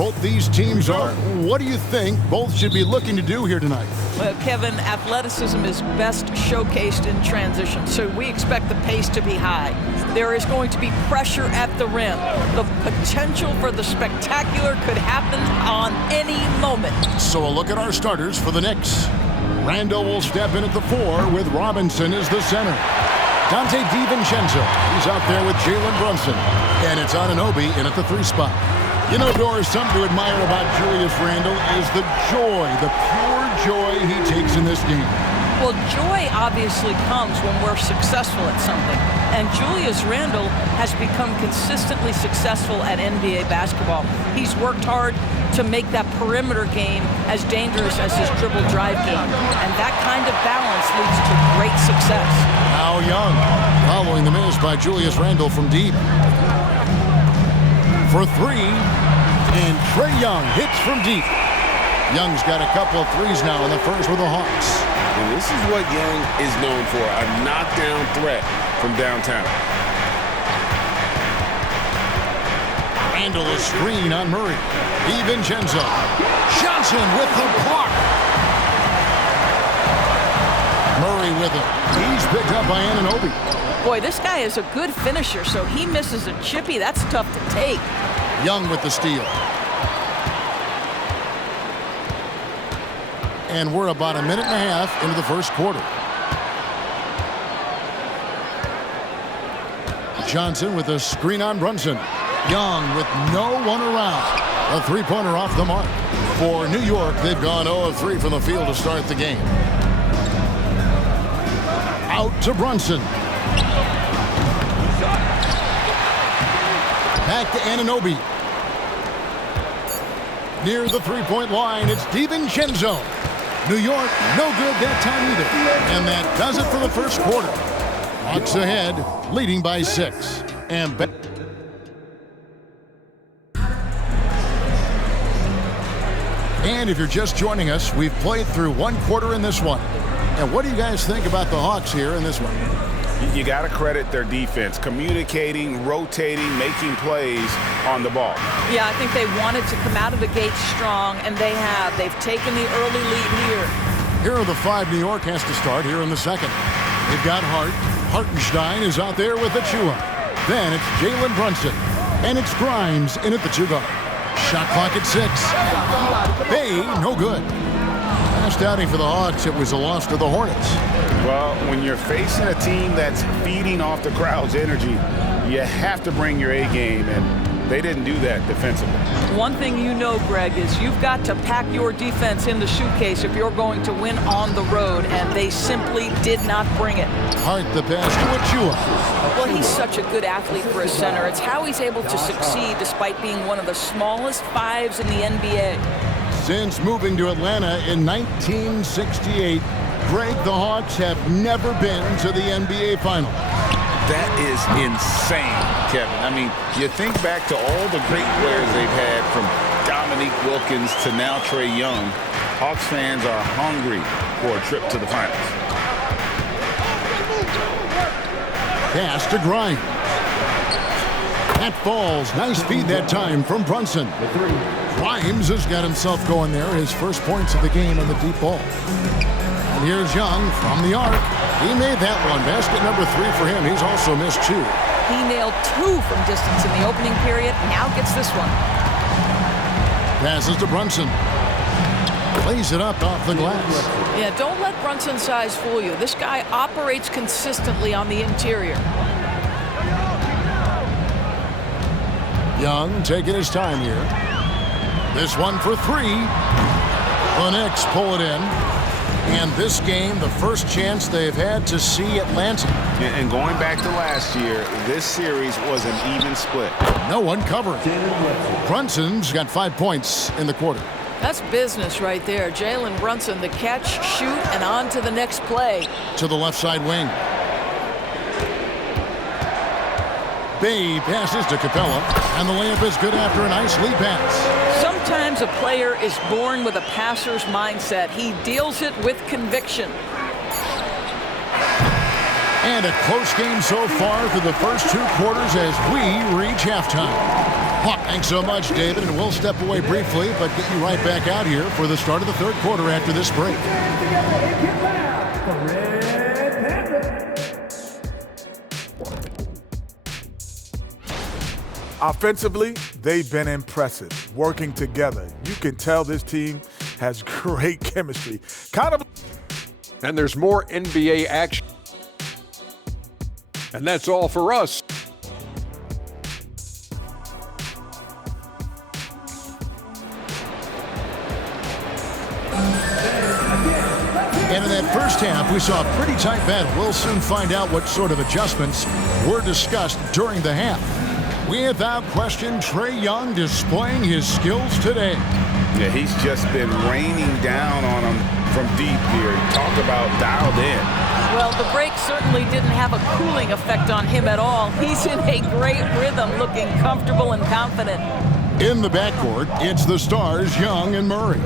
both these teams are. What do you think both should be looking to do here tonight? Well, Kevin, athleticism is best showcased in transition, so we expect the pace to be high. There is going to be pressure at the rim. The potential for the spectacular could happen on any moment. So a look at our starters for the Knicks. Randall will step in at the 4 with Robinson as the center. Dante DiVincenzo, he's out there with Jalen Brunson. And it's Anunoby in at the 3 spot. You know, Doris, something to admire about Julius Randle is the joy, the pure joy he takes in this game. Well, joy obviously comes when we're successful at something. And Julius Randle has become consistently successful at NBA basketball. He's worked hard to make that perimeter game as dangerous as his dribble drive game. And that kind of balance leads to great success. Now Young, following the miss by Julius Randle from deep. For 3, and Trae Young hits from deep. Young's got a couple of threes now in the first with the Hawks. And this is what Young is known for, a knockdown threat from downtown. Randle a screen on Murray. DiVincenzo. Johnson with the block. Murray with it. He's picked up by Anunoby. Boy, this guy is a good finisher, so he misses a chippy. That's tough to take. Young with the steal. And we're about a minute and a half into the first quarter. Johnson with a screen on Brunson. Young with no one around. A three-pointer off the mark. For New York, they've gone 0 of 3 from the field to start the game. Out to Brunson. Back to Anunoby. Near the three-point line, it's DiVincenzo. New York, no good that time either. And that does it for the first quarter. Hawks ahead, leading by 6. And if you're just joining us, we've played through one quarter in this one. And what do you guys think about the Hawks here in this one? You got to credit their defense, communicating, rotating, making plays on the ball. Yeah, I think they wanted to come out of the gate strong, and they have. They've taken the early lead here. Here are the 5 New York has to start here in the second. They've got Hart. Hartenstein is out there with Achua. Then it's Jalen Brunson. And it's Grimes in at the 2 guard. Shot clock at 6. Bay, no good. Last outing for the Hawks, it was a loss to the Hornets. Well, when you're facing a team that's feeding off the crowd's energy, you have to bring your A game, and they didn't do that defensively. One thing you know, Greg, is you've got to pack your defense in the suitcase if you're going to win on the road, and they simply did not bring it. Hart the pass to Achua. Well, he's such a good athlete for a center. It's how he's able to succeed despite being one of the smallest 5s in the NBA. Since moving to Atlanta in 1968, Greg, the Hawks have never been to the NBA Finals. That is insane, Kevin. I mean, you think back to all the great players they've had, from Dominique Wilkins to now Trae Young. Hawks fans are hungry for a trip to the finals. Pass to Grimes. That falls. Nice feed that time from Brunson. Grimes has got himself going there. His first points of the game on the deep ball. And here's Young from the arc. He made that one. Basket number 3 for him. He's also missed 2. He nailed 2 from distance in the opening period. Now gets this one. Passes to Brunson. Lays it up off the glass. Yeah, don't let Brunson's size fool you. This guy operates consistently on the interior. Young taking his time here. This one for 3. The Knicks pull it in. And this game, the first chance they've had to see Atlanta. And going back to last year, this series was an even split. No one covering. Brunson's got 5 points in the quarter. That's business right there. Jalen Brunson, the catch, shoot, and on to the next play. To the left side wing. Bay passes to Capella, and the layup is good after a nice lead pass. Sometimes a player is born with a passer's mindset. He deals it with conviction. And a close game so far for the first 2 quarters as we reach halftime. Thanks so much, David, and we'll step away briefly, but get you right back out here for the start of the third quarter after this break. Offensively, they've been impressive, working together. You can tell this team has great chemistry. And there's more NBA action. And that's all for us. And in that first half, we saw a pretty tight battle. We'll soon find out what sort of adjustments were discussed during the half. Without question, Trae Young displaying his skills today. Yeah, he's just been raining down on him from deep here. Talk about dialed in. Well, the break certainly didn't have a cooling effect on him at all. He's in a great rhythm, looking comfortable and confident. In the backcourt, it's the stars, Young and Murray.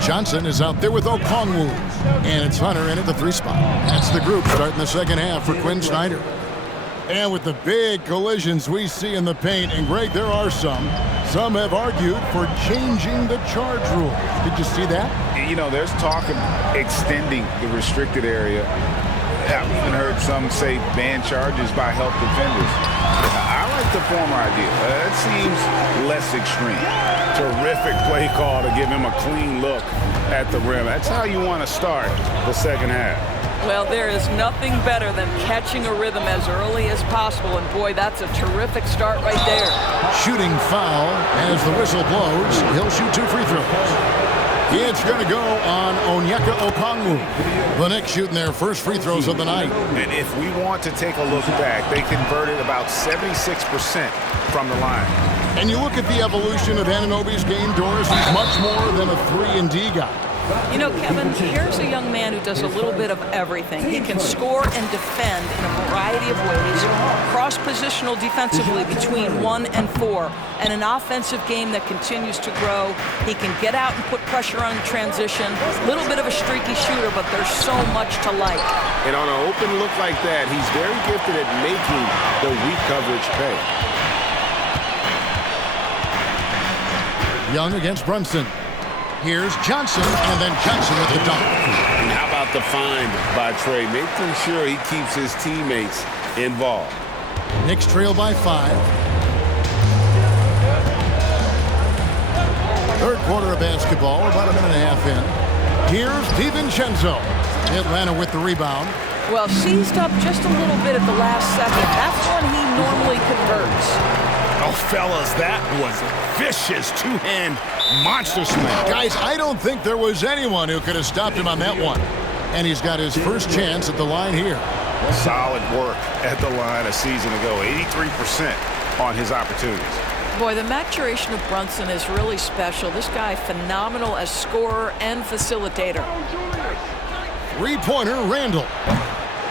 Johnson is out there with Okongwu. And it's Hunter in at the 3 spot. That's the group starting the second half for Quinn Snyder. And with the big collisions we see in the paint, and Greg, there are some have argued for changing the charge rule. Did you see that? You know, there's talk of extending the restricted area. I've even heard some say ban charges by help defenders. I like the former idea. It seems less extreme. Terrific play call to give him a clean look at the rim. That's how you want to start the second half. Well, there is nothing better than catching a rhythm as early as possible, and boy, that's a terrific start right there. Shooting foul as the whistle blows. He'll shoot 2 free throws. It's going to go on Onyeka Okongwu. The Knicks shooting their first free throws of the night. And if we want to take a look back, they converted about 76% from the line. And you look at the evolution of Anunoby's game, Doris, he's much more than a 3-and-D guy. You know, Kevin, here's a young man who does a little bit of everything. He can score and defend in a variety of ways, cross-positional defensively between 1 and 4, and an offensive game that continues to grow. He can get out and put pressure on transition. A little bit of a streaky shooter, but there's so much to like. And on an open look like that, he's very gifted at making the weak coverage pay. Young against Brunson. Here's Johnson, and then Johnson with the dunk. And how about the find by Trae, making sure he keeps his teammates involved. Knicks trail by 5. Third quarter of basketball, about a minute and a half in. Here's DiVincenzo. Atlanta with the rebound. Well, seized up just a little bit at the last second. That's when he normally converts. Oh, fellas, that was vicious two-hand monster smash. Guys, I don't think there was anyone who could have stopped him on that one. And he's got his first chance at the line here. Solid work at the line a season ago. 83% on his opportunities. Boy, the maturation of Brunson is really special. This guy, phenomenal as scorer and facilitator. Three-pointer, Randall.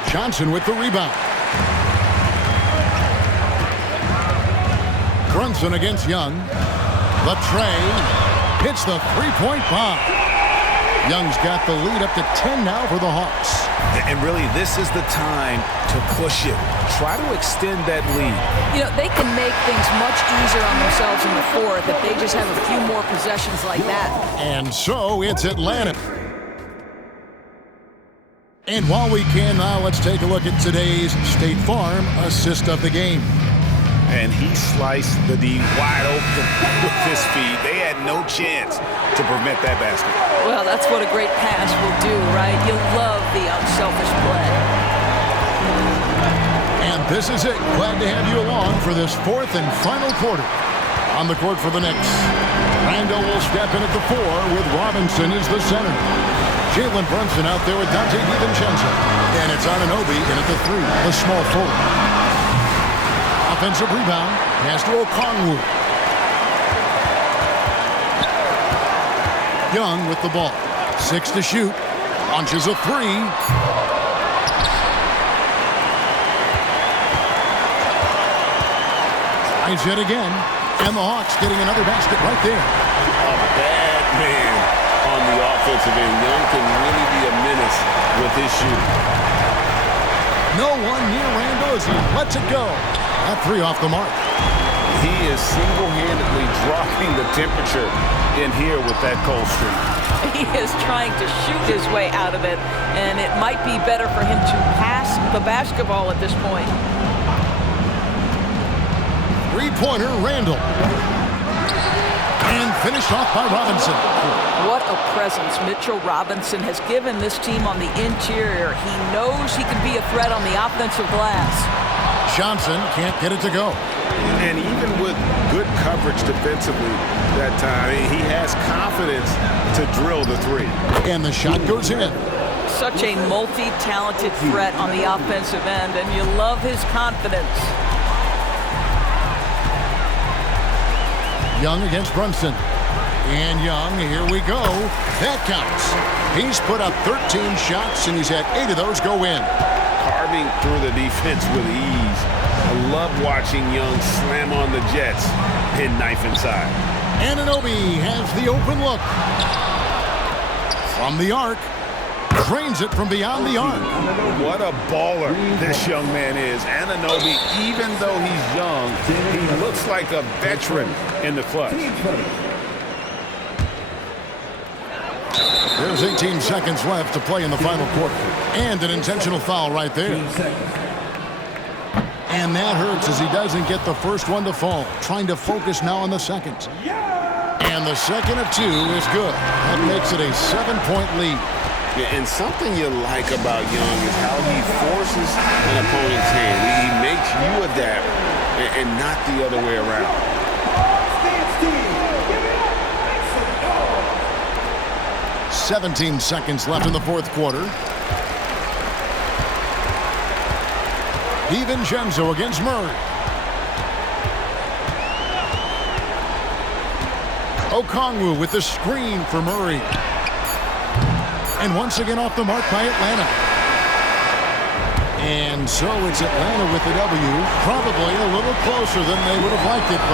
Johnson with the rebound. Brunson against Young. The Trae hits the three-point bomb. Young's got the lead up to 10 now for the Hawks. And really, this is the time to push it. Try to extend that lead. You know, they can make things much easier on themselves in the fourth if they just have a few more possessions like that. And so it's Atlanta. And while we can now, let's take a look at today's State Farm assist of the game. And he sliced the D wide open with his feet. They had no chance to prevent that basket. Well, that's what a great pass will do, right? You love the unselfish play. And this is it. Glad to have you along for this fourth and final quarter. On the court for the Knicks, Randall will step in at the 4 with Robinson as the center. Jalen Brunson out there with Donte DiVincenzo. And it's Anunoby in at the 3, the small forward. Offensive rebound, pass to Okongwu. Young with the ball. 6 to shoot. Launches a 3. Tries it again. And the Hawks getting another basket right there. A bad man on the offensive end. Young can really be a menace with his shooting. No one near Randall as he lets it go. That 3 off the mark. He is single-handedly dropping the temperature in here with that cold streak. He is trying to shoot his way out of it, and it might be better for him to pass the basketball at this point. Three-pointer, Randall. And finished off by Robinson. What a presence Mitchell Robinson has given this team on the interior. He knows he can be a threat on the offensive glass. Johnson can't get it to go. And even with good coverage defensively that time, he has confidence to drill the three. And the shot goes in. Such a multi-talented threat on the offensive end, and you love his confidence. Young against Brunson. And Young, here we go. That counts. He's put up 13 shots, and he's had 8 of those go in. Carving through the defense with ease. I love watching Young slam on the Jets and knife inside. Anunoby has the open look. From the arc. Drains it from beyond the arc. What a baller this young man is. Anunoby, even though he's young, he looks like a veteran in the clutch. There's 18 seconds left to play in the final quarter. And an intentional foul right there. And that hurts as he doesn't get the first one to fall. Trying to focus now on the second. And the second of 2 is good. That makes it a 7-point lead. Yeah, and something you like about Young is how he forces an opponent's hand. He makes you adapt and not the other way around. – 17 seconds left in the fourth quarter. DiVincenzo against Murray. Okongwu with the screen for Murray. And once again off the mark by Atlanta. And so it's Atlanta with the W. Probably a little closer than they would have liked it.